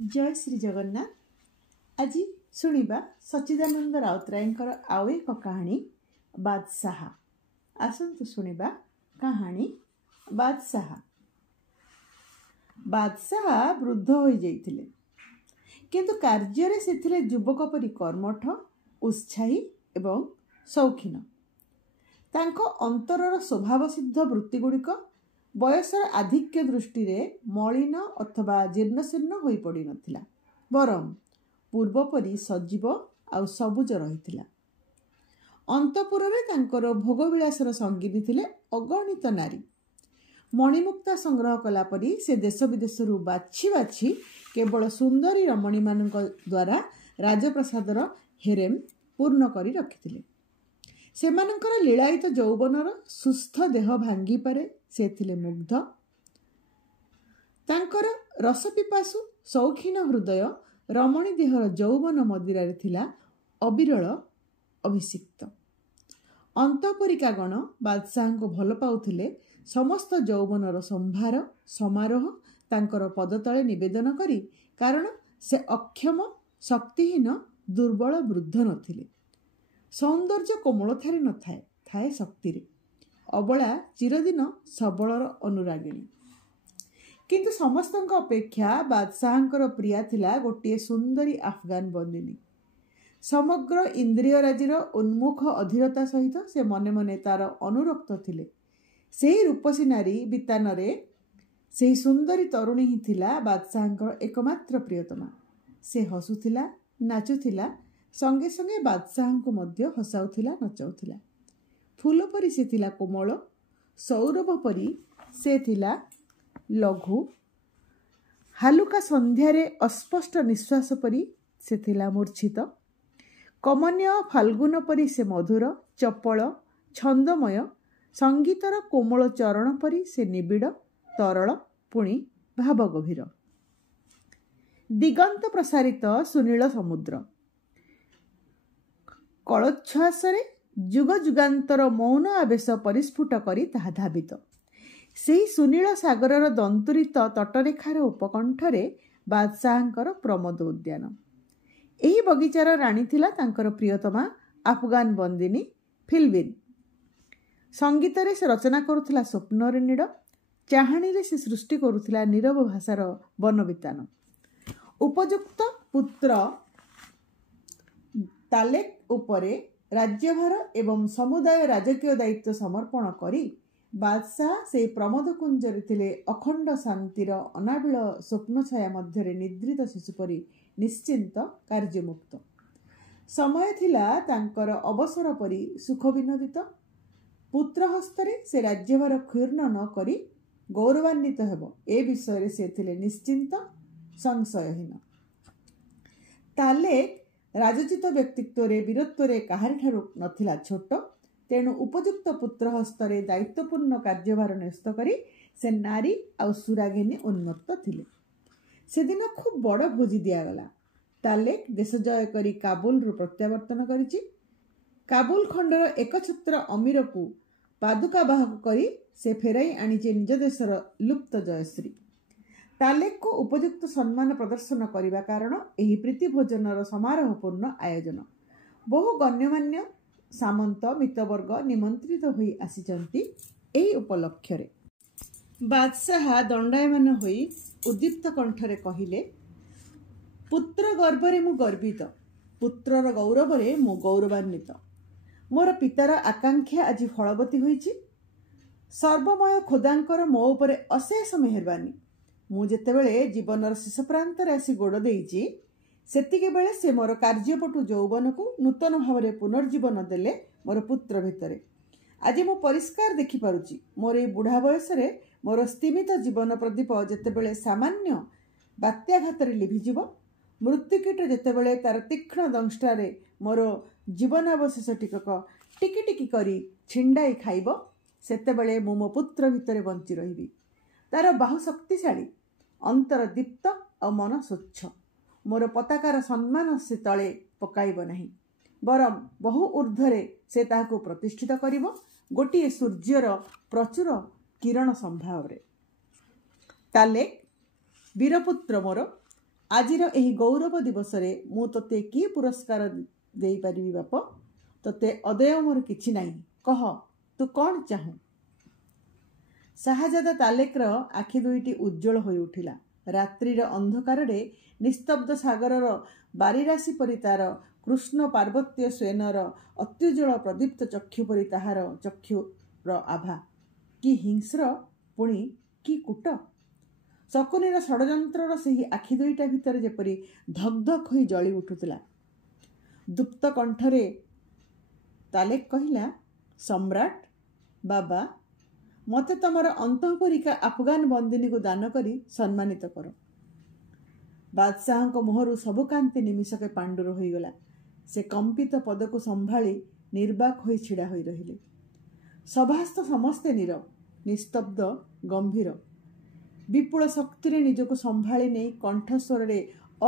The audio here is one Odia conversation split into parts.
जय श्री जगन्नाथ। आज शुणा सच्चिदानंद राउतरायंकर आउ एक कहानी बादशाह। आसतु शुणा कहानी बादशाह। बादशाह वृद्ध हो जाइथिले, किंतु कार्य से युवक परी कर्मठ, उत्साही एवं शौखीन। तांको अंतरर स्वभाव सिद्ध वृत्तिगुड़िक बयसर आधिक्य दृष्टि मलिन अथवा जीर्णशीर्ण हो पड़ी नथिला, बरं पूर्वपरी सजीव आउ सबुज रहिथिला। अंतपुरे तांकर भोगविलासर संगिनी थिले अगणित नारी। मणिमुक्ता संग्रह कला परी से देश विदेशरू बाछि बाछि केवल सुंदरी रमणी मानक द्वारा राजप्रसादर हेरेम पूर्ण करी रखिथिले। सेमानंकर लीलायित यौवनर सुस्थ देह भांगी पारे से थिले मुग्ध। तांकर रसपिपासु शौखीन हृदय रमणी देहर यौवन मदिरारे थिला अविरल अभिषिक्त। अंतपुरिकागण बादशाह को भल पाउथिले। समस्त यौवनर संभार समारोह तांकर पदतले निवेदन करी, कारण से अक्षम शक्तिहीन दुर्बल वृद्ध नथिले। सौंदर्य कोमलतारे न थाए, थाए शक्ति रे। अबला चिरदिन सबलर अनुरागिणी। किंतु समस्तक अपेक्षा बादशाहंकर प्रिया थिला गोटे सुंदरी अफगान बंदिनी। समग्र इंद्रिय राजीर उन्मुख अधीरता सहित से मने मने तार अनुरक्त थिले। सेही रूपसी नारी बितानरे सेही सुंदरी तरुणी ही थिला बादशाहंकर एकमात्र प्रियतमा। से हसुथिला, नाचुथिला, संगे संगे बादशाह को मध्य हसाउथिला, नचाउथिला। फूल परी से थिला कोमल, सौरभ परी से थिला लघु, हालुका संध्यारे अस्पष्ट निश्वास परी से थिला मूर्छित, कमनीय फाल्गुन परी से मधुर, चपल, छंदमय, संगीतर कोमल चरण परी से निबिड़, तरल, पुणी भावगभीर। दिगंत प्रसारित सुनील समुद्र कलोच्छ्वासरे जुग जुगांतर मौन आवेश परिस्फुट करी ताहा धावित। सेही सुनील सागरर दंतुरित तटरेखार उपकंठरे बादशाहंकर प्रमोद उद्यान। एही बगीचार राणी थिला तांकर प्रियतमा अफगान बंदिनी फिलबिन। संगीतरे से रचना करुथिला स्वप्नर नीड़, चाहाणी से सृष्टि करुथिला नीरव भाषार वनवितान। उपयुक्त पुत्र तालेक उपरे राज्यभार एवं समुदाय राजकीय दायित्व समर्पण करी बादशाह से प्रमोद कुंजरे थिले अखंड शांतिर अनाबिल स्वप्न छाया मध्य निद्रित शिशु परी निश्चिंत कार्यमुक्त। समय थिला तांकर अवसर परी सुख विनोदित। पुत्र हस्तरे से राज्यभार क्षुर्ण न करी गौरवान्वित हेब ए विषय से थिले निश्चिंत, संशयहीन। तालेक राजोचित व्यक्तित्व वीरत्व काहारिठारु नथिला छोट। तेणु उपयुक्त पुत्र हस्तरे दायित्वपूर्ण कार्यभार न्यस्त करी से नारी आउ सुरागिनी उन्मत्त थिले। से दिन खूब बड़ भोजी दियागला। तालेक देश जय करी काबुल रु प्रत्यावर्तन करिछि। काबुल खंडर एकछत्र अमीर को पादुका बाहक करी से फेराई आनिचे निज देशर लुप्त जयश्री। तालेक को उपयुक्त सम्मान प्रदर्शन करने कारण एही प्रीति भोजनर समारोहपूर्ण आयोजन। बहु गण्यमान्य सामंत मितवर्ग निमंत्रित होई आसिचंती। एही उपलक्ष्य बादशाह दंडायमान होई उद्दीप्त कंठरे कहिले, पुत्र गर्भरे मु गर्वित, पुत्रर गौरवरे मु गौरवान्वित। मोर पितार आकांक्षा आज फलवती होईछि। सर्वमय खोदांकर मो उपरे अशेष मेहरबानी। मु जेतेबेले जीवनर शेष प्रांतरे आसी गोड़ देइछि, सेतिके बेले से मोर कार्यपटु यौवन को नूतन भाव पुनर्जीवन देले मोर पुत्र भितरे। आज मु परिष्कार देखि पारुछि। मोर ए बुढ़ा बयस मोर स्तिमित जीवन प्रदीप जेतेबेले सामान्य बात्याघात लिभिजिव, मृत्युकीट जेतेबेले तार तीक्ष्ण दंष्टारे मोर जीवनावशेष टिकक टिकी टिकी करी छिंडाई खाइब, सेतेबेले मु मो पुत्र भितरे बंची रहिबी। तार बाहु शक्तिशाली, अंतर दीप्त और मन स्वच्छ। मोर पताकार सम्मान से तले पकाइब नहीं, बरं बहु ऊर्ध्वरे से ताहाको प्रतिष्ठित करिब, गोटिए सूर्यर प्रचुर किरण संभाव। तालेक वीरपुत्र मोर ଆଜିର ଏହି ଗୌରବ ଦିବସରେ ମୁଁ ତୋତେ କି ପୁରସ୍କାର ଦେଇପାରିବି ବାପ? ତୋତେ ଅଦେୟ ମୋର କିଛି ନାହିଁ, କହ ତୁ କ'ଣ ଚାହୁଁ? ଶାହଜାଦା ତାଲେକର ଆଖି ଦୁଇଟି ଉଜ୍ଜଳ ହୋଇ ଉଠିଲା। ରାତ୍ରିର ଅନ୍ଧକାରରେ ନିସ୍ତବ୍ଧ ସାଗରର ବାରିରାଶି ପରି ତାର କୃଷ୍ଣ ପାର୍ବତ୍ୟ ସ୍ୱେନର ଅତ୍ୟୁଜ୍ଜଳ ପ୍ରଦୀପ୍ତ ଚକ୍ଷୁ ପରି ତାହାର ଚକ୍ଷୁର ଆଭା। କି ହିଂସ୍ର, ପୁଣି କି କୂଟ! ଶକୁନିର ଷଡ଼ଯନ୍ତ୍ରର ସେହି ଆଖି ଦୁଇଟା ଭିତରେ ଯେପରି ଧକ୍ ଧକ୍ ହୋଇ ଜଳି ଉଠୁଥିଲା। ଦୁପ୍ତ କଣ୍ଠରେ ତାଲେକ କହିଲା, ସମ୍ରାଟ ବାବା, ମୋତେ ତମର ଅନ୍ତଃପୁରିକା ଆଫଗାନ ବନ୍ଦିନୀକୁ ଦାନ କରି ସମ୍ମାନିତ କର। ବାଦଶାହଙ୍କ ମୁହଁରୁ ସବୁ କାନ୍ତି ନିମିଷକେ ପାଣ୍ଡୁର ହୋଇଗଲା। ସେ କମ୍ପିତ ପଦକୁ ସମ୍ଭାଳି ନିର୍ବାକ ହୋଇ ଛିଡ଼ା ହୋଇ ରହିଲେ। ସଭାସ୍ଥ ସମସ୍ତେ ନୀରବ, ନିସ୍ତବ୍ଧ, ଗମ୍ଭୀର। ବିପୁଳ ଶକ୍ତିରେ ନିଜକୁ ସମ୍ଭାଳି ନେଇ କଣ୍ଠସ୍ୱରରେ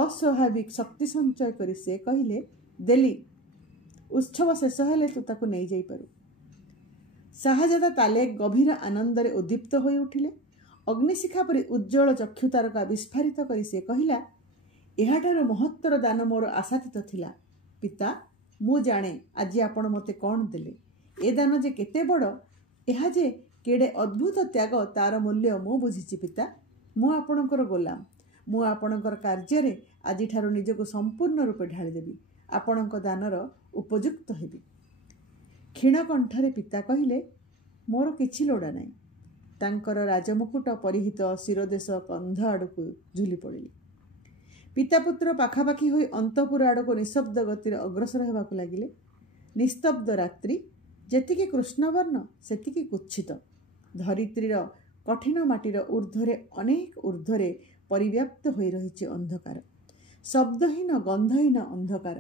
ଅସ୍ୱାଭାବିକ ଶକ୍ତି ସଞ୍ଚୟ କରି ସେ କହିଲେ, ଦେଲି, ଉତ୍ସବ ଶେଷ ହେଲେ ତୁ ତାକୁ ନେଇଯାଇପାରୁ। ଶାହଜାଦା ତାଲେକ ଗଭୀର ଆନନ୍ଦରେ ଉଦ୍ଦୀପ୍ତ ହୋଇ ଉଠିଲେ। ଅଗ୍ନିଶିଖା ପରି ଉଜ୍ଜଳ ଚକ୍ଷୁ ତାରକା ବିସ୍ଫାରିତ କରି ସେ କହିଲା, ଏହାଠାରୁ ମହତ୍ତର ଦାନ ମୋର ଆଶାତୀତ ଥିଲା। ପିତା, ମୁଁ ଜାଣେ ଆଜି ଆପଣ ମୋତେ କ'ଣ ଦେଲେ। ଏ ଦାନ ଯେ କେତେ ବଡ଼, ଏହା ଯେ କେଡ଼େ ଅଦ୍ଭୁତ ତ୍ୟାଗ, ତାର ମୂଲ୍ୟ ମୁଁ ବୁଝିଛି ପିତା। ମୁଁ ଆପଣଙ୍କର ଗୋଲାମ। ମୁଁ ଆପଣଙ୍କର କାର୍ଯ୍ୟରେ ଆଜିଠାରୁ ନିଜକୁ ସମ୍ପୂର୍ଣ୍ଣ ରୂପେ ଢାଳିଦେବି। ଆପଣଙ୍କ ଦାନର ଉପଯୁକ୍ତ ହେବି। କ୍ଷୀଣ କଣ୍ଠରେ ପିତା କହିଲେ, ମୋର କିଛି ଲୋଡ଼ା ନାହିଁ। ତାଙ୍କର ରାଜମୁକୁଟ ପରିହିତ ଶିରଦେଶ କନ୍ଧ ଆଡ଼କୁ ଝୁଲି ପଡ଼ିଲେ। ପିତାପୁତ୍ର ପାଖାପାଖି ହୋଇ ଅନ୍ତଃପୁର ଆଡ଼କୁ ନିଃଶବ୍ଦ ଗତିରେ ଅଗ୍ରସର ହେବାକୁ ଲାଗିଲେ। ନିସ୍ତବ୍ଧ ରାତ୍ରି ଯେତିକି କୃଷ୍ଣବର୍ଣ୍ଣ ସେତିକି କୁତ୍ସିତ। ଧରିତ୍ରୀର କଠିନ ମାଟିର ଊର୍ଦ୍ଧ୍ୱରେ ଅନେକ ଊର୍ଦ୍ଧ୍ୱରେ ପରିବ୍ୟାପ୍ତ ହୋଇ ରହିଛି ଅନ୍ଧକାର। ଶବ୍ଦହୀନ, ଗନ୍ଧହୀନ ଅନ୍ଧକାର,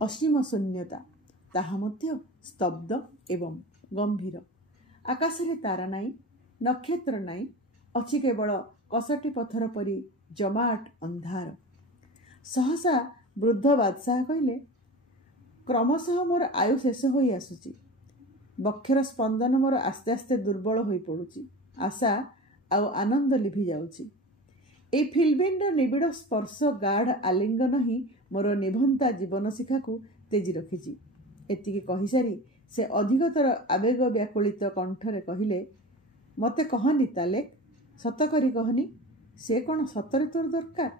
ଅସୀମ ଶୂନ୍ୟତା, ତାହା ମଧ୍ୟ ସ୍ତବ୍ଧ ଏବଂ ଗମ୍ଭୀର। ଆକାଶରେ ତାରା ନାହିଁ, ନକ୍ଷତ୍ର ନାହିଁ, ଅଛି କେବଳ କଷଟି ପଥର ପରି ଜମାଟ ଅନ୍ଧାର। ସହସା ବୃଦ୍ଧ ବାଦଶାହ କହିଲେ, କ୍ରମଶଃ ମୋର ଆୟୁ ଶେଷ ହୋଇ ଆସୁଛି। ବକ୍ଷର ସ୍ପନ୍ଦନ ମୋର ଆସ୍ତେ ଆସ୍ତେ ଦୁର୍ବଳ ହୋଇ ପଡ଼ୁଛି। ଆଶା ଆଉ ଆନନ୍ଦ ଲିଭି ଯାଉଛି। ଏଇ ଫିଲବିନ୍ର ନିବିଡ଼ ସ୍ପର୍ଶ, ଗାଢ଼ ଆଲିଙ୍ଗନ ହିଁ ମୋର ନିଭନ୍ତା ଜୀବନ ଶିଖାକୁ ତେଜି ରଖିଛି। ଏତିକି କହିସାରି ସେ ଅଧିକତର ଆବେଗ ବ୍ୟାକୁଳିତ କଣ୍ଠରେ କହିଲେ, ମୋତେ କହନି ତାଲେକ, ସତ କରି କହନି, ସେ କ'ଣ ସତରେ ତୋର ଦରକାର?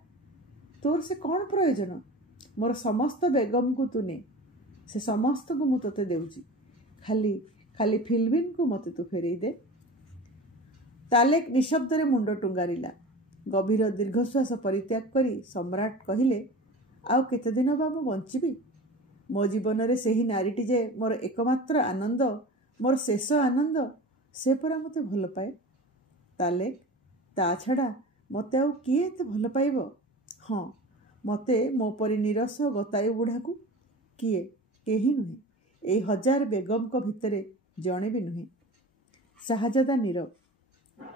ତୋର ସେ କ'ଣ ପ୍ରୟୋଜନ? ମୋର ସମସ୍ତ ବେଗମକୁ ତୁ ନେ, ସେ ସମସ୍ତଙ୍କୁ ମୁଁ ତୋତେ ଦେଉଛି। ଖାଲି ଫିଲବିନ୍କୁ ମୋତେ ତୁ ଫେରେଇ ଦେ। ତାଲେକ ନିଃଶବ୍ଦରେ ମୁଣ୍ଡ ଟୁଙ୍ଗାରିଲା। ଗଭୀର ଦୀର୍ଘଶ୍ୱାସ ପରିତ୍ୟାଗ କରି ସମ୍ରାଟ କହିଲେ, ଆଉ କେତେଦିନ ବା ମୁଁ ବଞ୍ଚିବି? ମୋ ଜୀବନରେ ସେହି ନାରୀଟି ଯେ ମୋର ଏକମାତ୍ର ଆନନ୍ଦ, ମୋର ଶେଷ ଆନନ୍ଦ, ସେ ପରା ମୋତେ ଭଲ ପାଏ। ତାଲେକ, ତା ଛଡ଼ା ମୋତେ ଆଉ କିଏ ଏତେ ଭଲ ପାଇବ? ହଁ, ମୋତେ ମୋ ପରି ନିରସ ଗତାୟୁ ବୁଢ଼ାକୁ? କିଏ? କେହି ନୁହେଁ। ଏଇ 1000 ବେଗମଙ୍କ ଭିତରେ ଜଣେ ବି ନୁହେଁ। ଶାହଜାଦା ନୀରବ।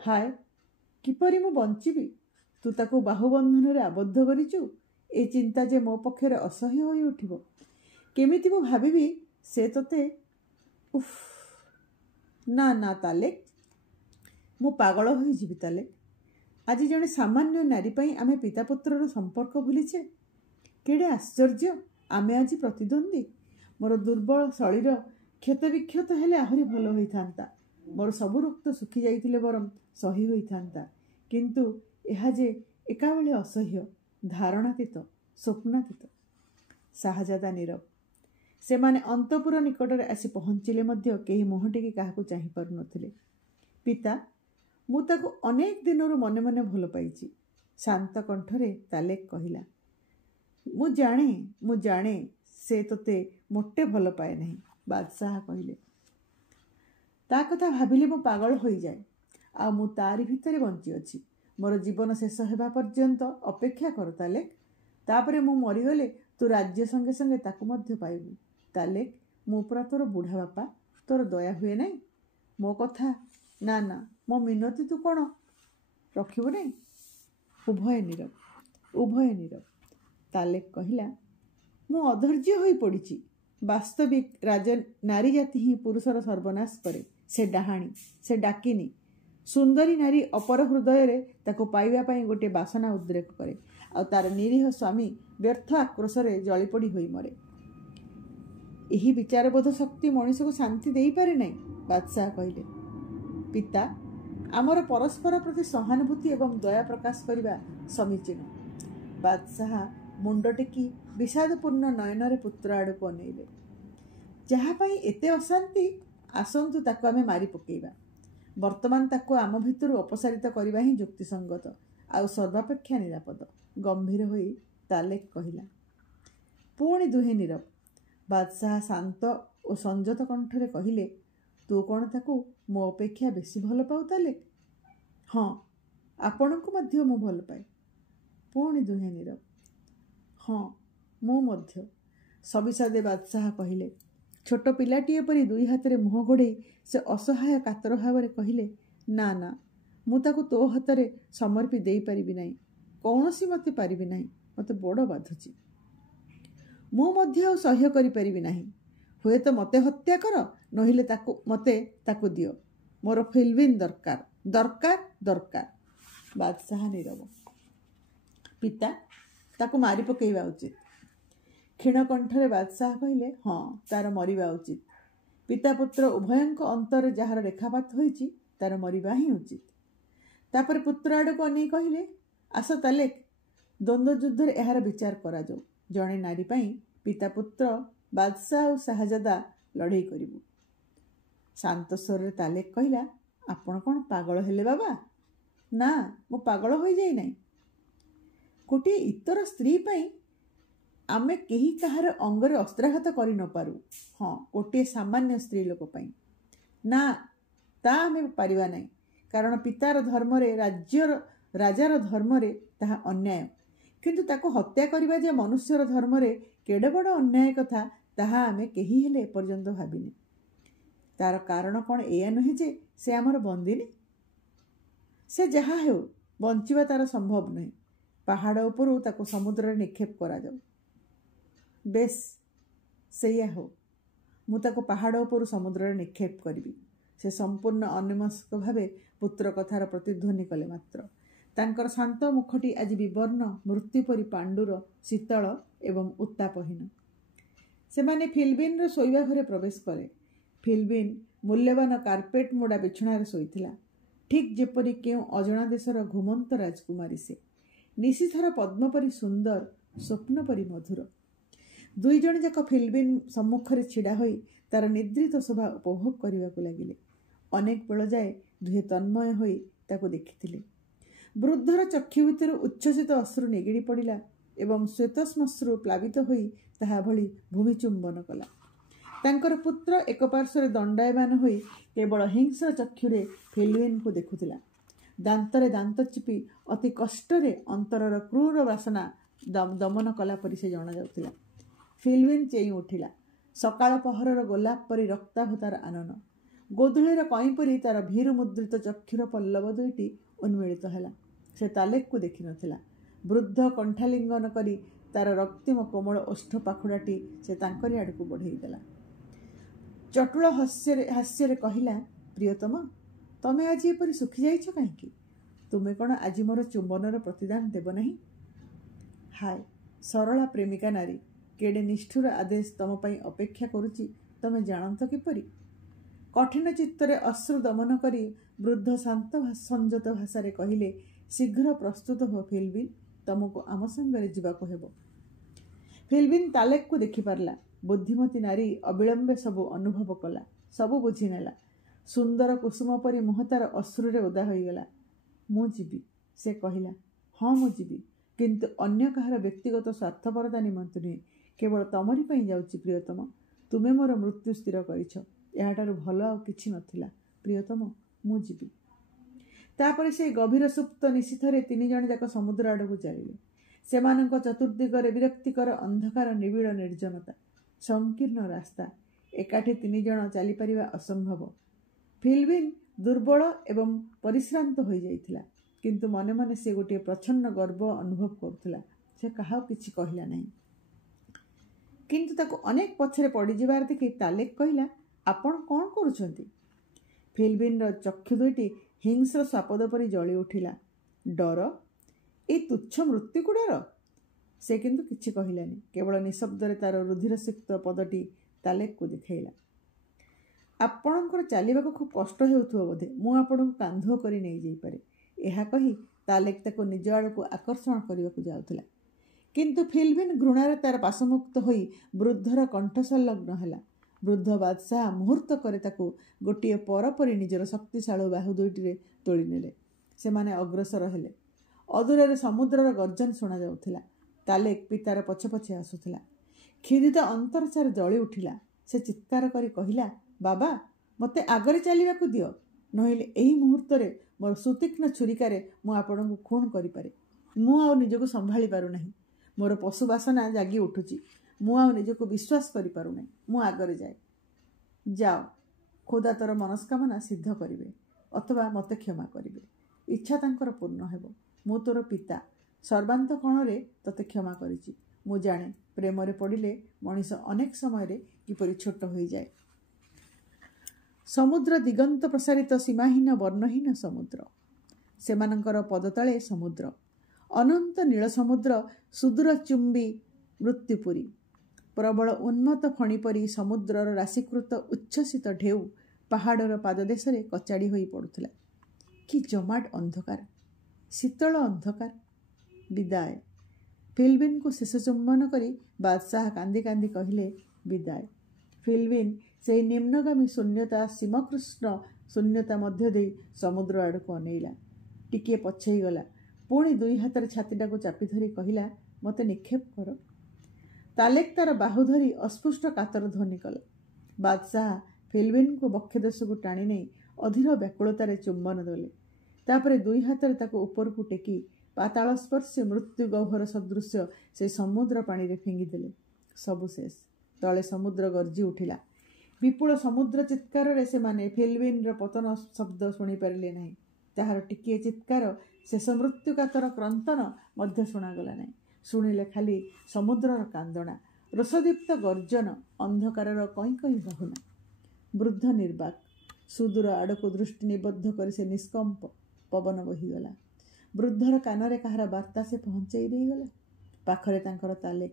ହାୟ, କିପରି ମୁଁ ବଞ୍ଚିବି? ତୁ ତାକୁ ବାହୁବନ୍ଧନରେ ଆବଦ୍ଧ କରିଛୁ। ଏ ଚିନ୍ତା ଯେ ମୋ ପକ୍ଷରେ ଅସହ୍ୟ ହୋଇ ଉଠିବ। କେମିତି ମୁଁ ଭାବିବି ସେ ତୋତେ? ଉଫ୍, ନା ନା ତାଲେକ, ମୁଁ ପାଗଳ ହୋଇଯିବି ତାଲେକ। ଆଜି ଜଣେ ସାମାନ୍ୟ ନାରୀ ପାଇଁ ଆମେ ପିତାପୁତ୍ରର ସମ୍ପର୍କ ଭୁଲିଛେ। କେଡ଼େ ଆଶ୍ଚର୍ଯ୍ୟ, ଆମେ ଆଜି ପ୍ରତିଦ୍ୱନ୍ଦ୍ୱୀ। ମୋର ଦୁର୍ବଳ ଶରୀର କ୍ଷତବିକ୍ଷତ ହେଲେ ଆହୁରି ଭଲ ହୋଇଥାନ୍ତା। ମୋର ସବୁ ରକ୍ତ ଶୁଖି ଯାଇଥିଲେ ବରଂ ସହି ହୋଇଥାନ୍ତା। କିନ୍ତୁ ଏହା ଯେ ଏକାବେଳେ ଅସହ୍ୟ, ଧାରଣାତୀତ, ସ୍ୱପ୍ନାତୀତ। ଶାହଜାଦା ନୀରବ। ସେମାନେ ଅନ୍ତଃପୁର ନିକଟରେ ଆସି ପହଞ୍ଚିଲେ ମଧ୍ୟ କେହି ମୁହଁ ଟେକି କାହାକୁ ଚାହିଁ ପାରୁନଥିଲେ। ପିତା, ମୁଁ ତାକୁ ଅନେକ ଦିନରୁ ମନେ ମନେ ଭଲ ପାଇଛି, ଶାନ୍ତ କଣ୍ଠରେ ତାଲେକ କହିଲା। ମୁଁ ଜାଣେ ସେ ତୋତେ ମୋଟେ ଭଲ ପାଏ ନାହିଁ, ବାଦଶାହ କହିଲେ। ତା କଥା ଭାବିଲେ ମୁଁ ପାଗଳ ହୋଇଯାଏ। ଆଉ ମୁଁ ତାରି ଭିତରେ ବଞ୍ଚିଅଛି। ମୋର ଜୀବନ ଶେଷ ହେବା ପର୍ଯ୍ୟନ୍ତ ଅପେକ୍ଷା କର ତାଲେକ। ତାପରେ ମୁଁ ମରିଗଲେ ତୁ ରାଜ୍ୟ ସଙ୍ଗେ ସଙ୍ଗେ ତାକୁ ମଧ୍ୟ ପାଇବୁ। ତାଲେକ, ମୁଁ ପରା ତୋର ବୁଢ଼ା ବାପା, ତୋର ଦୟା ହୁଏ ନାହିଁ? ମୋ କଥା, ନା ନା, ମୋ ମିନତି ତୁ କ'ଣ ରଖିବୁ ନାହିଁ? ଉଭୟ ନୀରବ। ତାଲେକ କହିଲା, ମୁଁ ଅଧୈର୍ଯ୍ୟ ହୋଇ ପଡ଼ିଛି। ବାସ୍ତବିକ ନାରୀ ଜାତି ହିଁ ପୁରୁଷର ସର୍ବନାଶ କରେ। ସେ ଡାହାଣୀ, ସେ ଡାକିନୀ। ସୁନ୍ଦରୀ ନାରୀ ଅପର ହୃଦୟରେ ତାକୁ ପାଇବା ପାଇଁ ଗୋଟିଏ ବାସନା ଉଦ୍ରେକ କରେ। ଆଉ ତାର ନିରୀହ ସ୍ୱାମୀ ବ୍ୟର୍ଥ ଆକ୍ରୋଶରେ ଜଳିପୋଡ଼ି ହୋଇ ମରେ। ଏହି ବିଚାରବୋଧ ଶକ୍ତି ମଣିଷକୁ ଶାନ୍ତି ଦେଇପାରେ ନାହିଁ, ବାଦଶାହ କହିଲେ। ପିତା, ଆମର ପରସ୍ପର ପ୍ରତି ସହାନୁଭୂତି ଏବଂ ଦୟା ପ୍ରକାଶ କରିବା ସମୀଚୀନ। ବାଦଶାହ ମୁଣ୍ଡ ଟେକି ବିଷାଦପୂର୍ଣ୍ଣ ନୟନରେ ପୁତ୍ର ଆଡ଼କୁ ଅନେଇଲେ। ଯାହା ପାଇଁ ଏତେ ଅଶାନ୍ତି, ଆସନ୍ତୁ ତାକୁ ଆମେ ମାରି ପକାଇବା। ବର୍ତ୍ତମାନ ତାକୁ ଆମ ଭିତରୁ ଅପସାରିତ କରିବା ହିଁ ଯୁକ୍ତିସଙ୍ଗତ ଆଉ ସର୍ବାପେକ୍ଷା ନିରାପଦ, ଗମ୍ଭୀର ହୋଇ ତାଲେକ୍ କହିଲା। ପୁଣି ଦୁହେଁ ନୀରବ। ବାଦଶାହ ଶାନ୍ତ ଓ ସଂଯତ କଣ୍ଠରେ କହିଲେ, ତୁ କ'ଣ ତାକୁ ମୋ ଅପେକ୍ଷା ବେଶୀ ଭଲ ପାଉ ତାଲେକ୍? ହଁ, ଆପଣଙ୍କୁ ମଧ୍ୟ ମୁଁ ଭଲ ପାଏ। ପୁଣି ଦୁହେଁ ନୀରବ। ହଁ, ମୁଁ ମଧ୍ୟ, ସବିସାଦେ ବାଦଶାହ କହିଲେ। ଛୋଟ ପିଲାଟିଏ ପରି ଦୁଇ ହାତରେ ମୁହଁ ଘୋଡ଼େଇ ସେ ଅସହାୟ କାତର ଭାବରେ କହିଲେ, ନା ନା, ମୁଁ ତାକୁ ତୋ ହାତରେ ସମର୍ପି ଦେଇପାରିବି ନାହିଁ। କୌଣସି ମତେ ପାରିବି ନାହିଁ। ମୋତେ ବଡ଼ ବାଧୁଛି। ମୁଁ ମଧ୍ୟ ଆଉ ସହ୍ୟ କରିପାରିବି ନାହିଁ। ହୁଏତ ମୋତେ ହତ୍ୟା କର, ନହେଲେ ମୋତେ ତାକୁ ଦିଅ। ମୋର ଫିଲବିନ୍ ଦରକାର, ଦରକାର, ଦରକାର। ବାଦଶାହ ନୀରବ। ପିତା, ତାକୁ ମାରି ପକାଇବା ଉଚିତ। କ୍ଷୀଣ କଣ୍ଠରେ ବାଦଶାହ କହିଲେ, ହଁ, ତାର ମରିବା ଉଚିତ। ପିତା ପୁତ୍ର ଉଭୟଙ୍କ ଅନ୍ତରରେ ଯାହାର ରେଖାପାତ ହୋଇଛି, ତାର ମରିବା ହିଁ ଉଚିତ। ତାପରେ ପୁତ୍ର ଆଡ଼କୁ ଅନେଇ କହିଲେ, ଆସ ତାଲେକ୍, ଦ୍ୱନ୍ଦ୍ୱ ଯୁଦ୍ଧରେ ଏହାର ବିଚାର କରାଯାଉ। ଜଣେ ନାରୀ ପାଇଁ ପିତା ପୁତ୍ର, ବାଦଶାହ ଆଉ ଶାହଜାଦା ଲଢ଼େଇ କରିବୁ। ଶାନ୍ତ ସ୍ୱରରେ ତାଲେକ୍ କହିଲା, ଆପଣ କ'ଣ ପାଗଳ ହେଲେ ବାବା? ନା, ମୁଁ ପାଗଳ ହୋଇଯାଇ ନାହିଁ। ଗୋଟିଏ ଇତର ସ୍ତ୍ରୀ ପାଇଁ ଆମେ କେହି କାହାର ଅଙ୍ଗରେ ଅସ୍ତ୍ରାଘାତ କରି ନପାରୁ। ହଁ, ଗୋଟିଏ ସାମାନ୍ୟ ସ୍ତ୍ରୀ ଲୋକ ପାଇଁ ନା, ତା ଆମେ ପାରିବା ନାହିଁ। କାରଣ ପିତାର ଧର୍ମରେ, ରାଜାର ଧର୍ମରେ ତାହା ଅନ୍ୟାୟ। କିନ୍ତୁ ତାକୁ ହତ୍ୟା କରିବା ଯେ ମନୁଷ୍ୟର ଧର୍ମରେ କେଡ଼େ ବଡ଼ ଅନ୍ୟାୟ କଥା, ତାହା ଆମେ କେହି ହେଲେ ଏପର୍ଯ୍ୟନ୍ତ ଭାବିନେ। ତାର କାରଣ କ'ଣ ଏଇଆ ନୁହେଁ ଯେ ସେ ଆମର ବନ୍ଦିନୀ? ସେ ଯାହା ହେଉ, ବଞ୍ଚିବା ତାର ସମ୍ଭବ ନୁହେଁ। ପାହାଡ଼ ଉପରୁ ତାକୁ ସମୁଦ୍ରରେ ନିକ୍ଷେପ କରାଯାଉ। ବେଶ୍, ସେଇଆ ହଉ। ମୁଁ ତାକୁ ପାହାଡ଼ ଉପରୁ ସମୁଦ୍ରରେ ନିକ୍ଷେପ କରିବି। ସେ ସମ୍ପୂର୍ଣ୍ଣ ଅନ୍ୟମନସ୍କ ଭାବେ ପୁତ୍ର କଥାର ପ୍ରତିଧ୍ୱନି କଲେ ମାତ୍ର। ତାଙ୍କର ଶାନ୍ତ ମୁଖଟି ଆଜି ବିବର୍ଣ୍ଣ ମୃତ୍ୟୁ ପରି ପାଣ୍ଡୁର, ଶୀତଳ ଏବଂ ଉତ୍ତାପହୀନ। ସେମାନେ ଫିଲବିନ୍ର ଶୋଇବା ଘରେ ପ୍ରବେଶ କଲେ। ଫିଲବିନ୍ ମୂଲ୍ୟବାନ କାର୍ପେଟ୍ ମୋଡ଼ା ବିଛଣାରେ ଶୋଇଥିଲା, ଠିକ୍ ଯେପରି କେଉଁ ଅଜଣା ଦେଶର ଘୁମନ୍ତ ରାଜକୁମାରୀ ସେ। ନିଶିଥର ପଦ୍ମ ପରି ସୁନ୍ଦର, ସ୍ୱପ୍ନ ପରି ମଧୁର। ଦୁଇ ଜଣ ଯାକ ଫିଲବିନ୍ ସମ୍ମୁଖରେ ଛିଡ଼ା ହୋଇ ତାର ନିଦ୍ରିତ ଶୋଭା ଉପଭୋଗ କରିବାକୁ ଲାଗିଲେ। ଅନେକ ବେଳ ଯାଏ ଦୁହେଁ ତନ୍ମୟ ହୋଇ ତାକୁ ଦେଖିଥିଲେ। ବୃଦ୍ଧର ଚକ୍ଷୁ ଭିତରୁ ଉଚ୍ଛ୍ୱସିତ ଅଶ୍ରୁ ନିଗିଡ଼ି ପଡ଼ିଲା ଏବଂ ଶ୍ୱେତଶ୍ମଶ୍ରୁ ପ୍ଲାବିତ ହୋଇ ତାହା ଭଳି ଭୂମିଚୁମ୍ବନ କଲା। ତାଙ୍କର ପୁତ୍ର ଏକ ପାର୍ଶ୍ୱରେ ଦଣ୍ଡାୟମାନ ହୋଇ କେବଳ ହିଂସ୍ର ଚକ୍ଷୁରେ ଫିଲବିନ୍କୁ ଦେଖୁଥିଲା। ଦାନ୍ତରେ ଦାନ୍ତ ଚିପି ଅତି କଷ୍ଟରେ ଅନ୍ତରର କ୍ରୂର ବାସନା ଦମନ କଲା ପରି ସେ ଜଣାଯାଉଥିଲା। ଫିଲବିନ୍ ଚେଇଁ ଉଠିଲା। ସକାଳ ପହରର ଗୋଲାପ ପରି ରକ୍ତାଭ ତାର ଆନନ। ଗୋଧୂଳିର କଇଁ ପରି ତାର ଭୀରୁ ମୁଦ୍ରିତ ଚକ୍ଷୁର ପଲ୍ଲବ ଦୁଇଟି ଉନ୍ମିଳିତ ହେଲା। ସେ ତାଲେକ୍କୁ ଦେଖିନଥିଲା। ବୃଦ୍ଧ କଣ୍ଠାଲିଙ୍ଗନ କରି ତାର ରକ୍ତିମ କୋମଳ ଓଷ୍ଠ ପାଖୁଡ଼ାଟି ସେ ତାଙ୍କରି ଆଡ଼କୁ ବଢ଼େଇ ଦେଲା। ଚଟୁଳ ହାସ୍ୟରେ କହିଲା, ପ୍ରିୟତମ, ତମେ ଆଜି ଏପରି ଶୁଖିଯାଇଛ କାହିଁକି? ତୁମେ କ'ଣ ଆଜି ମୋର ଚୁମ୍ବନର ପ୍ରତିଦାନ ଦେବ ନାହିଁ? ହାୟ, ସରଳା ପ୍ରେମିକା ନାରୀ, କେଡ଼େ ନିଷ୍ଠୁର ଆଦେଶ ତମ ପାଇଁ ଅପେକ୍ଷା କରୁଛି ତମେ ଜାଣନ୍ତ କିପରି? କଠିନ ଚିତ୍ତରେ ଅଶ୍ରୁ ଦମନ କରି ବୃଦ୍ଧ ଶାନ୍ତ ସଂଯତ ଭାଷାରେ କହିଲେ, ଶୀଘ୍ର ପ୍ରସ୍ତୁତ ହୁଅ ଫିଲବିନ୍, ତମକୁ ଆମ ସାଙ୍ଗରେ ଯିବାକୁ ହେବ। ଫିଲବିନ୍ ତାଲେକ୍କୁ ଦେଖିପାରିଲା। ବୁଦ୍ଧିମତୀ ନାରୀ ଅବିଳମ୍ବେ ସବୁ ଅନୁଭବ କଲା, ସବୁ ବୁଝିନେଲା। ସୁନ୍ଦର କୁସୁମ ପରି ମୁହଁ ତାର ଅଶ୍ରୁରେ ଓଦା ହୋଇଗଲା। ମୁଁ ଯିବି, ସେ କହିଲା। ହଁ, ମୁଁ ଯିବି, କିନ୍ତୁ ଅନ୍ୟ କାହାର ବ୍ୟକ୍ତିଗତ ସ୍ୱାର୍ଥପରତା ନିମନ୍ତେ ନୁହେଁ। କେବଳ ତମରି ପାଇଁ ଯାଉଛି ପ୍ରିୟତମ। ତୁମେ ମୋର ମୃତ୍ୟୁ ସ୍ଥିର କରିଛ। ଏହାଠାରୁ ଭଲ ଆଉ କିଛି ନଥିଲା। ପ୍ରିୟତମ, ମୁଁ ଯିବି। ତାପରେ ସେ ଗଭୀର ସୁପ୍ତ ନିଶିଥରେ ତିନି ଜଣ ଯାକ ସମୁଦ୍ର ଆଡ଼କୁ ଚାଲିଲେ। ସେମାନଙ୍କ ଚତୁର୍ଦିଗରେ ବିରକ୍ତିକର ଅନ୍ଧକାର, ନିବିଡ଼ ନିର୍ଜନତା, ସଂକୀର୍ଣ୍ଣ ରାସ୍ତା। ଏକାଠି ତିନି ଜଣ ଚାଲିପାରିବା ଅସମ୍ଭବ। ଫିଲବିନ୍ ଦୁର୍ବଳ ଏବଂ ପରିଶ୍ରାନ୍ତ ହୋଇଯାଇଥିଲା, କିନ୍ତୁ ମନେ ମନେ ସେ ଗୋଟିଏ ପ୍ରଚ୍ଛନ୍ନ ଗର୍ବ ଅନୁଭବ କରୁଥିଲା। ସେ କାହାକୁ କିଛି କହିଲା ନାହିଁ। କିନ୍ତୁ ତାକୁ ଅନେକ ପଛରେ ପଡ଼ିଯିବାର ଦେଖି ତାଲେକ୍ କହିଲା, ଆପଣ କ'ଣ କରୁଛନ୍ତି? ଫିଲବିନ୍ର ଚକ୍ଷୁ ଦୁଇଟି ହିଂସ୍ର ଶ୍ୱାପଦ ପରି ଜଳି ଉଠିଲା। ଡର? ଏଇ ତୁଚ୍ଛ ମୃତ୍ୟୁକୁ ଡର? ସେ କିନ୍ତୁ କିଛି କହିଲାନି, କେବଳ ନିଶବ୍ଦରେ ତାର ରୁଧିରସିକ୍ତ ପଦଟି ତାଲେକକୁ ଦେଖାଇଲା। ଆପଣଙ୍କର ଚାଲିବାକୁ ଖୁବ୍ କଷ୍ଟ ହେଉଥିବ ବୋଧେ, ମୁଁ ଆପଣଙ୍କୁ କାନ୍ଧୁଅ କରି ନେଇଯାଇପାରେ। ଏହା କହି ତାଲେକ ତାକୁ ନିଜ ଆଡ଼କୁ ଆକର୍ଷଣ କରିବାକୁ ଯାଉଥିଲା, କିନ୍ତୁ ଫିଲବିନ୍ ଘୃଣାରେ ତାର ପାଶମୁକ୍ତ ହୋଇ ବୃଦ୍ଧର କଣ୍ଠ ସଂଲଗ୍ନ ହେଲା। ବୃଦ୍ଧ ବାଦଶାହ ମୁହୂର୍ତ୍ତକରେ ତାକୁ ଗୋଟିଏ ପର ପରି ନିଜର ଶକ୍ତିଶାଳୀ ବାହୁ ଦୁଇଟିରେ ତୋଳି ନେଲେ। ସେମାନେ ଅଗ୍ରସର ହେଲେ। ଅଦୂରରେ ସମୁଦ୍ରର ଗର୍ଜନ ଶୁଣାଯାଉଥିଲା। ତାଲେକ ପିତାର ପଛେ ପଛେ ଆସୁଥିଲା। କ୍ଷୁଧିତ ଅନ୍ତରଚାର ଜଳି ଉଠିଲା। ସେ ଚିତ୍କାର କରି କହିଲା, ବାବା, ମୋତେ ଆଗରେ ଚାଲିବାକୁ ଦିଅ, ନହେଲେ ଏହି ମୁହୂର୍ତ୍ତରେ ମୋର ସୁତୀକ୍ଷ୍ଣ ଛୁରିକାରେ ମୁଁ ଆପଣଙ୍କୁ ଖୁଣ କରିପାରେ। ମୁଁ ଆଉ ନିଜକୁ ସମ୍ଭାଳି ପାରୁନାହିଁ। ମୋର ପଶୁ ବାସନା ଜାଗି ଉଠୁଛି। ମୁଁ ଆଉ ନିଜକୁ ବିଶ୍ୱାସ କରିପାରୁନାହିଁ। ମୁଁ ଆଗରେ ଯାଏ। ଯାଅ, ଖୋଦା ତୋର ମନସ୍କାମନା ସିଦ୍ଧ କରିବେ, ଅଥବା ମୋତେ କ୍ଷମା କରିବେ। ଇଚ୍ଛା ତାଙ୍କର ପୂର୍ଣ୍ଣ ହେବ। ମୁଁ ତୋର ପିତା, ସର୍ବାନ୍ତକଣରେ ତୋତେ କ୍ଷମା କରିଛି। ମୁଁ ଜାଣେ ପ୍ରେମରେ ପଡ଼ିଲେ ମଣିଷ ଅନେକ ସମୟରେ କିପରି ଛୋଟ ହୋଇଯାଏ। ସମୁଦ୍ର ଦିଗନ୍ତ ପ୍ରସାରିତ ସୀମାହୀନ ବର୍ଣ୍ଣହୀନ ସମୁଦ୍ର। ସେମାନଙ୍କର ପଦତଳେ ସମୁଦ୍ର, ଅନନ୍ତ ନୀଳ ସମୁଦ୍ର, ସୁଦୂର ଚୁମ୍ବୀ ମୃତ୍ୟୁପୁରୀ। ପ୍ରବଳ ଉନ୍ମତ୍ତ ଫଣି ପରି ସମୁଦ୍ରର ରାଶିକୃତ ଉଚ୍ଛ୍ୱସିତ ଢେଉ ପାହାଡ଼ର ପାଦଦେଶରେ କଚାଡ଼ି ହୋଇ ପଡ଼ୁଥିଲା। କି ଜମାଟ ଅନ୍ଧକାର, ଶୀତଳ ଅନ୍ଧକାର। ବିଦାୟ। ଫିଲବିନ୍କୁ ଶେଷ ଚୁମ୍ବନ କରି ବାଦଶାହ କାନ୍ଦି କାନ୍ଦି କହିଲେ, ବିଦାୟ। ଫିଲବିନ୍ ସେହି ନିମ୍ନଗାମୀ ଶୂନ୍ୟତା, ସୀମକୃଷ୍ଣ ଶୂନ୍ୟତା ମଧ୍ୟ ଦେଇ ସମୁଦ୍ର ଆଡ଼କୁ ଅନେଇଲା। ଟିକିଏ ପଛେଇ ଗଲା। ପୁଣି ଦୁଇ ହାତରେ ଛାତିଟାକୁ ଚାପି ଧରି କହିଲା, ମୋତେ ନିକ୍ଷେପ କର। ତାଲେକ ତାର ବାହୁ ଧରି ଅସ୍ପଷ୍ଟ କାତର ଧ୍ୱନି କଲା। ବାଦଶାହ ଫିଲବିନ୍କୁ ବକ୍ଷଦେଶକୁ ଟାଣି ନେଇ ଅଧୀର ବ୍ୟାକୁଳତାରେ ଚୁମ୍ବନ ଦେଲେ। ତାପରେ ଦୁଇ ହାତରେ ତାକୁ ଉପରକୁ ଟେକି ପାତାଳସ୍ପର୍ଶୀ ମୃତ୍ୟୁ ଗହ୍ୱର ସଦୃଶ୍ୟ ସେ ସମୁଦ୍ର ପାଣିରେ ଫିଙ୍ଗିଦେଲେ। ସବୁ ଶେଷ। ତଳେ ସମୁଦ୍ର ଗର୍ଜି ଉଠିଲା। ବିପୁଳ ସମୁଦ୍ର ଚିତ୍କାରରେ ସେମାନେ ଫିଲବିନ୍ର ପତନ ଶବ୍ଦ ଶୁଣିପାରିଲେ ନାହିଁ। ତାହାର ଟିକିଏ ଚିତ୍କାର, ଶେଷ ମୃତ୍ୟୁ କାତର କ୍ରନ୍ଦନ ମଧ୍ୟ ଶୁଣାଗଲା ନାହିଁ। ଶୁଣିଲେ ଖାଲି ସମୁଦ୍ରର କାନ୍ଦଣା, ରୋଷଦୀପ୍ତ ଗର୍ଜନ, ଅନ୍ଧକାରର କଇଁ କଇଁ ବାହୁନା। ବୃଦ୍ଧ ନିର୍ବାକ। ସୁଦୂର ଆଡ଼କୁ ଦୃଷ୍ଟି ନିବଦ୍ଧ କରି ସେ ନିଷ୍କମ୍ପ। ପବନ ବହିଗଲା। ବୃଦ୍ଧର କାନରେ କାହାର ବାର୍ତ୍ତା ସେ ପହଞ୍ଚାଇ ଦେଇଗଲା। ପାଖରେ ତାଙ୍କର ତାଲେକ।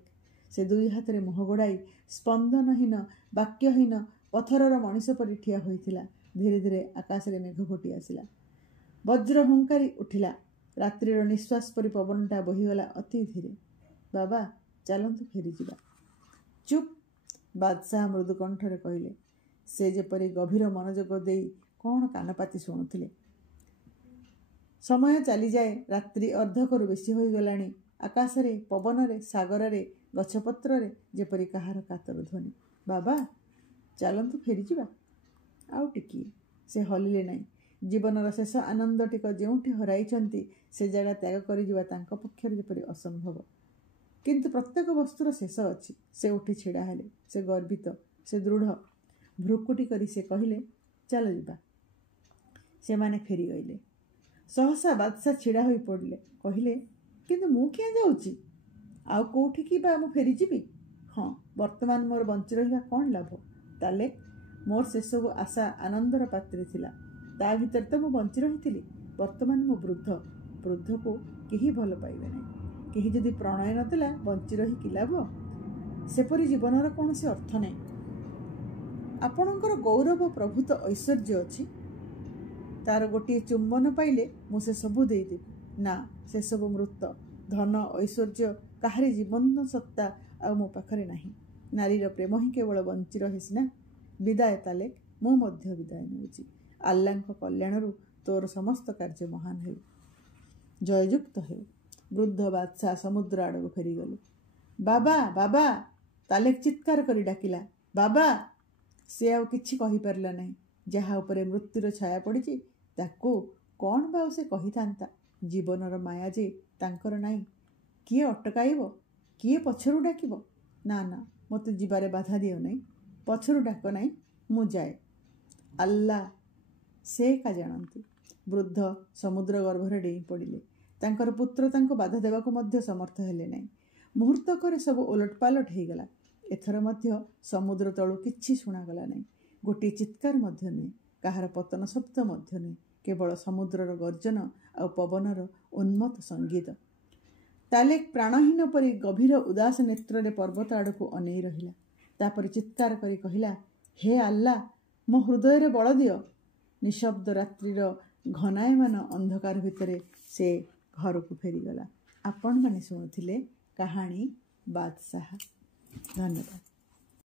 ସେ ଦୁଇ ହାତରେ ମୁହଁ ଗୋଡ଼ାଇ ସ୍ପନ୍ଦନହୀନ, ବାକ୍ୟହୀନ ପଥରର ମଣିଷ ପରି ଠିଆ ହୋଇଥିଲା। ଧୀରେ ଧୀରେ ଆକାଶରେ ମେଘ ଘୋଟି ଆସିଲା। ବଜ୍ର ହୁଙ୍କାରି ଉଠିଲା। ରାତ୍ରିର ନିଶ୍ୱାସ ପରି ପବନଟା ବହିଗଲା ଅତି ଧୀରେ। ବାବା, ଚାଲନ୍ତୁ ଫେରିଯିବା। ଚୁପ୍, ବାଦଶାହ ମୃଦୁ କଣ୍ଠରେ କହିଲେ। ସେ ଯେପରି ଗଭୀର ମନୋଯୋଗ ଦେଇ କ'ଣ କାନପାତି ଶୁଣୁଥିଲେ। ସମୟ ଚାଲିଯାଏ। ରାତ୍ରି ଅର୍ଦ୍ଧକରୁ ବେଶୀ ହୋଇଗଲାଣି। ଆକାଶରେ, ପବନରେ, ସାଗରରେ, ଗଛପତ୍ରରେ ଯେପରି କାହାର କାତର ଧ୍ୱନି। ବାବା, ଚାଲନ୍ତୁ ଫେରିଯିବା। ଆଉ ଟିକିଏ। ସେ ହଲିଲେ ନାହିଁ। ଜୀବନର ଶେଷ ଆନନ୍ଦଟିକ ଯେଉଁଠି ହରାଇଛନ୍ତି, ସେ ଜାଗା ତ୍ୟାଗ କରିଯିବା ତାଙ୍କ ପକ୍ଷରେ ଯେପରି ଅସମ୍ଭବ। କିନ୍ତୁ ପ୍ରତ୍ୟେକ ବସ୍ତୁର ଶେଷ ଅଛି। ସେ ଉଠି ଛିଡ଼ା ହେଲେ। ସେ ଗର୍ବିତ, ସେ ଦୃଢ଼। ଭ୍ରୁକୁଟି କରି ସେ କହିଲେ, ଚାଲ ଯିବା। ସେମାନେ ଫେରିଗଲେ। ସହସା ବାଦଶାହ ଛିଡ଼ା ହୋଇ ପଡ଼ିଲେ। କହିଲେ, କିନ୍ତୁ ମୁଁ କିଆଁ ଯାଉଛି? ଆଉ କେଉଁଠିକି ବା ମୁଁ ଫେରିଯିବି? ହଁ, ବର୍ତ୍ତମାନ ମୋର ବଞ୍ଚି ରହିବା କ'ଣ ଲାଭ? ତାଲେକ, ମୋର ସେସବୁ ଆଶା ଆନନ୍ଦର ପାତ୍ରୀ ଥିଲା। ତା ଭିତରେ ତ ମୁଁ ବଞ୍ଚି ରହିଥିଲି। ବର୍ତ୍ତମାନ ମୁଁ ବୃଦ୍ଧ। ବୃଦ୍ଧକୁ କେହି ଭଲ ପାଇବେ ନାହିଁ। କେହି ଯଦି ପ୍ରଣୟ ନଦେଲା, ବଞ୍ଚି ରହି କି ଲାଭ? ସେପରି ଜୀବନର କୌଣସି ଅର୍ଥ ନାହିଁ। ଆପଣଙ୍କର ଗୌରବ, ପ୍ରଭୂତ ଐଶ୍ୱର୍ଯ୍ୟ ଅଛି। ତାର ଗୋଟିଏ ଚୁମ୍ବନ ପାଇଲେ ମୁଁ ସେସବୁ ଦେଇଦେବି। ନା, ସେସବୁ ମୃତ। ଧନ, ଐଶ୍ୱର୍ଯ୍ୟ, କାହାରି ଜୀବନ ସତ୍ତା ଆଉ ମୋ ପାଖରେ ନାହିଁ। ନାରୀର ପ୍ରେମ ହିଁ କେବଳ ବଞ୍ଚି ରହେ ସିନା। ବିଦାୟ ତାଲେକ, ମୁଁ ମଧ୍ୟ ବିଦାୟ ନେଉଛି। ଆଲ୍ଲାଙ୍କ କଲ୍ୟାଣରୁ ତୋର ସମସ୍ତ କାର୍ଯ୍ୟ ମହାନ ହେଉ, ଜୟଯୁକ୍ତ ହେଉ। ବୃଦ୍ଧ ବାଦଶାହ ସମୁଦ୍ର ଆଡ଼କୁ ଫେରିଗଲେ। ବାବା, ବାବା, ତାଲେକ ଚିତ୍କାର କରି ଡାକିଲା। ବାବା! ସେ ଆଉ କିଛି କହିପାରିଲା ନାହିଁ। ଯାହା ଉପରେ ମୃତ୍ୟୁର ଛାୟା ପଡ଼ିଛି, ତାକୁ କ'ଣ ବା ଆଉ ସେ କହିଥାନ୍ତା? ଜୀବନର ମାୟା ଯେ ତାଙ୍କର ନାହିଁ। କିଏ ଅଟକାଇବ? କିଏ ପଛରୁ ଡାକିବ? ନା ନା, ମୋତେ ଯିବାରେ ବାଧା ଦିଅ ନାହିଁ। ପଛରୁ ଡାକ ନାହିଁ। ମୁଁ ଯାଏ। ଆଲ୍ଲା ସେ ଏକା ଜାଣନ୍ତି। ବୃଦ୍ଧ ସମୁଦ୍ର ଗର୍ଭରେ ଡେଇଁ ପଡ଼ିଲେ। ତାଙ୍କର ପୁତ୍ର ତାଙ୍କୁ ବାଧା ଦେବାକୁ ମଧ୍ୟ ସମର୍ଥ ହେଲେ ନାହିଁ। ମୁହୂର୍ତ୍ତକରେ ସବୁ ଓଲଟପାଲଟ ହୋଇଗଲା। ଏଥର ମଧ୍ୟ ସମୁଦ୍ର ତଳୁ କିଛି ଶୁଣାଗଲା ନାହିଁ। ଗୋଟିଏ ଚିତ୍କାର ମଧ୍ୟ ନୁହେଁ, କାହାର ପତନ ଶବ୍ଦ ମଧ୍ୟ ନୁହେଁ। କେବଳ ସମୁଦ୍ରର ଗର୍ଜନ ଆଉ ପବନର ଉନ୍ମତ୍ତ ସଙ୍ଗୀତ। ତାଲେକ୍ ପ୍ରାଣହୀନ ପରି ଗଭୀର ଉଦାସ ନେତ୍ରରେ ପର୍ବତ ଆଡ଼କୁ ଅନେଇ ରହିଲା। ତାପରେ ଚିତ୍କାର କରି କହିଲା, ହେ ଆଲ୍ଲା, ମୋ ହୃଦୟରେ ବଳ ଦିଅ। ନିଶବ୍ଦ ରାତ୍ରିର ଘନାୟମାନ ଅନ୍ଧକାର ଭିତରେ ସେ ଘରକୁ ଫେରିଗଲା। ଆପଣମାନେ ଶୁଣୁଥିଲେ କାହାଣୀ ବାଦଶାହ। ଧନ୍ୟବାଦ।